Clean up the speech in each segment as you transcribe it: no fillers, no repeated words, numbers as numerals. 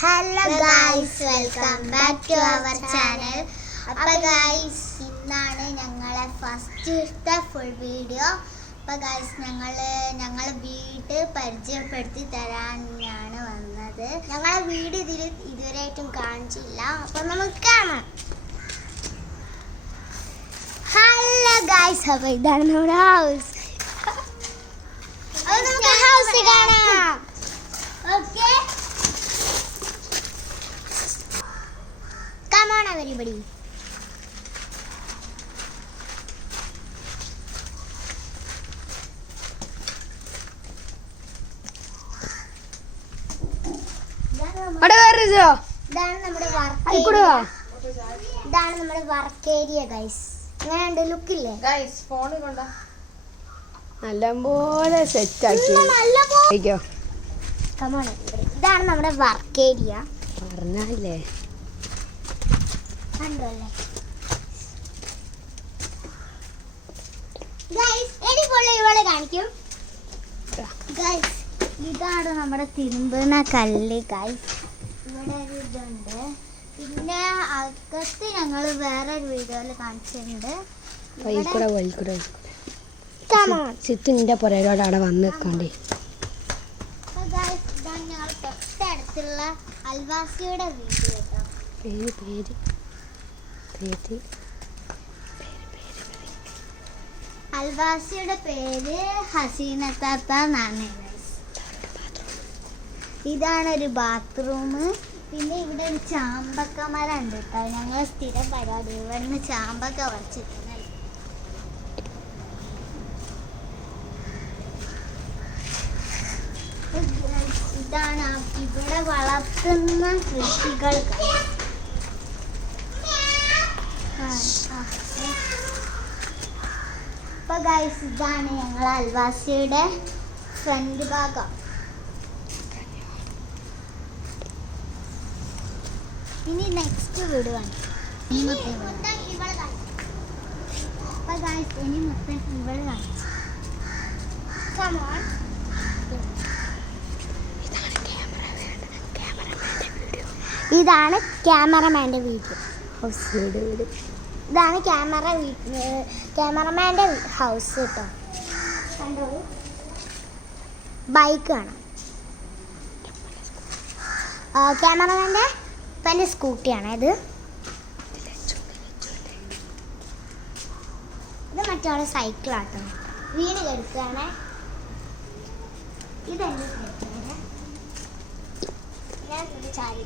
Hello guys, welcome back to our channel. അപ്പോൾ guys ഇന്നാണ് ഞങ്ങളെ ഫസ്റ്റത്തെ ഫുൾ വീഡിയോ. അപ്പോൾ ഗൈസ് ഞങ്ങൾ വീട് പരിചയപ്പെടുത്തി തരാനാണ് വന്നത്. ഞങ്ങളെ വീട് ഇതുവരെയായിട്ടും കാണിച്ചില്ല, അപ്പോൾ നമുക്ക് കാണാം. ഹലോ ഗൈസ്, അപ്പോൾ ഇതാണ് നമ്മുടെ ഹൗസ്. അപ്പോൾ നമുക്ക് ഹൗസ് കാണാം. Okay, come on everybody. ഇതാണ് നമ്മുടെ വർക്ക് ഏരിയ ഗൈസ്. എങ്ങനെയുണ്ട്, ലുക്കില്ലേ ഗൈസ്? ഫോൺ കൊണ്ടാ നല്ലപോലെ സെറ്റ് ആക്കി. ഇതാണ് നമ്മുടെ വർക്ക് ഏരിയ. പറഞ്ഞല്ലേ ഇവളെ കാണിക്കും ഗൈസ്. ഇതാണ് നമ്മുടെ തിരുമ്പുന്ന കല്ല് ഗൈസ്. ഇവിടെ ഒരു ഇതുണ്ട്. പിന്നെ അകത്ത് ഞങ്ങൾ വേറൊരു വീഡിയോയിൽ കാണിച്ചിട്ടുണ്ട്. സിത്തിന്റെ പുറയിലോട് അവിടെ വന്ന് നിൽക്കണ്ടേ. ഇതാണ് ഞങ്ങൾ തൊട്ടടുത്തുള്ള അൽവാസിയുടെ വീട് കേട്ടോ. അൽവാസിയുടെ പേര് ഹസീന താത്ത എന്നാണ്. ഇതാണ് ഒരു ബാത്റൂം. പിന്നെ ഇവിടെ ഒരു ചാമ്പക്ക മരം ഉണ്ട് കേട്ടോ. ഞങ്ങൾ സ്ഥിരം പരിപാടി ഇവിടുന്ന് ചാമ്പക്ക പറിച്ചിട്ടുണ്ട്. ഇതാണ് ഇവിടെ വളർത്തുന്ന കൃഷികൾ. അപ്പൊ ഗൈസ് ഇതാണ് ഞങ്ങൾ അൽവാസിയുടെ ഫ്രണ്ട് ഭാഗം. ഇനി നെക്സ്റ്റ് വീട് കാണിക്കും. അപ്പൊ ഗൈസ് ഇനി മൊത്തം ഇവിടെ കാണിച്ചു. ഇതാണ് ക്യാമറമാൻ്റെ വീഡിയോ ഹൗസ്. ഇതാണ് ക്യാമറമാൻ്റെ ഹൗസ് കേട്ടോ. കണ്ടോളൂ, ബൈക്ക് കാണാം. ക്യാമറമാൻ്റെ ഇപ്പം സ്കൂട്ടിയാണ് ഇത്. ഇത് മറ്റേ സൈക്കിളാട്ടോ. വീണ് കെടുക്കുകയാണ്. ഇതെന്നെ ചാരി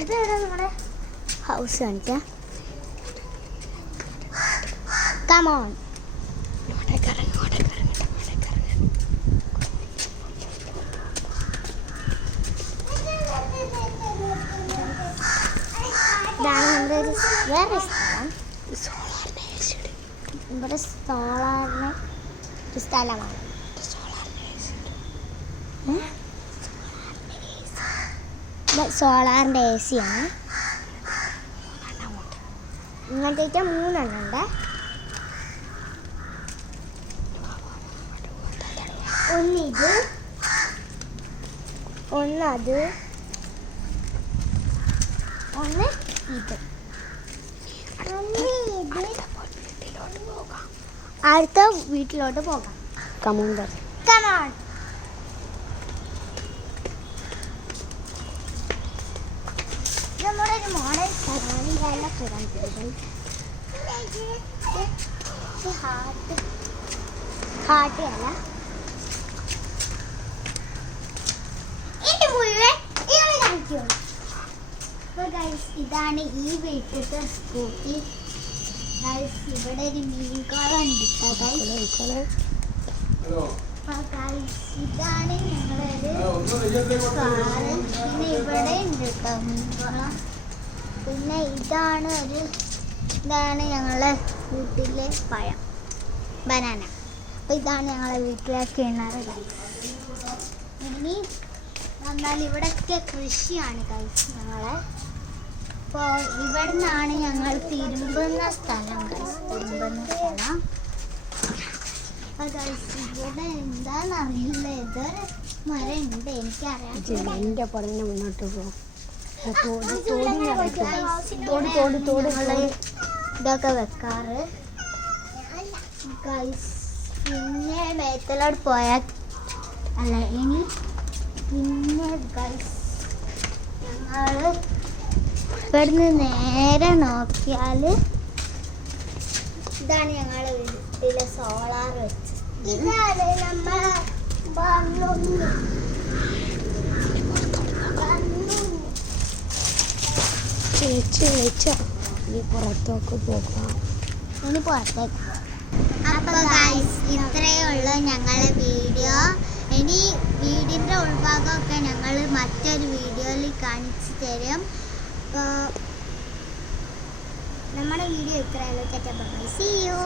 അതെവിടെ നമ്മുടെ ഹൗസ് കാണിക്കാം. കമോൺ, ഇതാണ് നമ്മുടെ ഒരു വേറെ സ്ഥലം. ഇവിടെ സോളാറിന് ഒരു സ്ഥലമാണ്. സോളാറിൻ്റെ AC ആണ്. ഇങ്ങനത്തെ 3 ഉണ്ട്. ഒന്നിത്, ഒന്നത്, ഒന്ന് ഇത്. അടുത്ത വീട്ടിലോട്ട് പോകാം. കമോൺ. നമ്മുടെ ഒരു മോഡൽ സ്ഥലമാണ്. ഹാർട്ട് അല്ല. ഇതാണ് ഈ വീട്ടിലത്തെ സ്കൂട്ടി ഗൈസ്. ഇവിടെ ഒരു മീൻകുളം ഉണ്ട്. ഇതാണ് ഞങ്ങളൊരു കാറ്. പിന്നെ ഇവിടെ ഉണ്ട് കേട്ടോ മീൻകുളം. പിന്നെ ഇതാണ് ഞങ്ങളെ വീട്ടിലെ പഴം, ബനാന. അപ്പോൾ ഇതാണ് ഞങ്ങളെ വീട്ടിലെ കിണർ ഗൈസ്. ഇനി വന്നാൽ ഇവിടെയൊക്കെ കൃഷിയാണ് ഗൈസ് ഞങ്ങളെ. അപ്പോൾ ഇവിടെ നിന്നാണ് ഞങ്ങൾ തിരുമ്പുന്ന സ്ഥലം ഗൈസ്. തിരുമ്പുന്ന സ്ഥലം അപ്പൊ guys, ഇവിടെ എന്താന്നറിയില്ല, ഏതൊരു മരം ഉണ്ട്, എനിക്കറിയാം. എന്റെ പുറകെ മുന്നോട്ട് പോകും. ഇതൊക്കെ വെക്കാറ് ഗൈസ്. പിന്നെ മേത്തലോട് പോയാൽ അല്ല ഇനി പിന്നെ ഗൈസ് ഞങ്ങൾ ഇവിടുന്ന് നേരെ നോക്കിയാൽ ഇതാണ് ഞങ്ങളുടെ വീട്ടിലെ സോളാർ വെച്ച്. ഇതാണ് നമ്മളെ ചേച്ചി ഇനി പുറത്തേക്ക് പോകാം. ഇനി പുറത്തേക്ക്. അപ്പോൾ ഗൈസ് ഇത്രയേ ഉള്ളൂ ഞങ്ങളുടെ വീഡിയോ. ഇനി വീടിൻ്റെ ഉൾഭാഗമൊക്കെ ഞങ്ങൾ മറ്റൊരു വീഡിയോയിൽ കാണിച്ചു തരും. അപ്പോൾ നമ്മുടെ വീഡിയോ ഇത്രയേ ഉള്ളൂ. Bye, see U.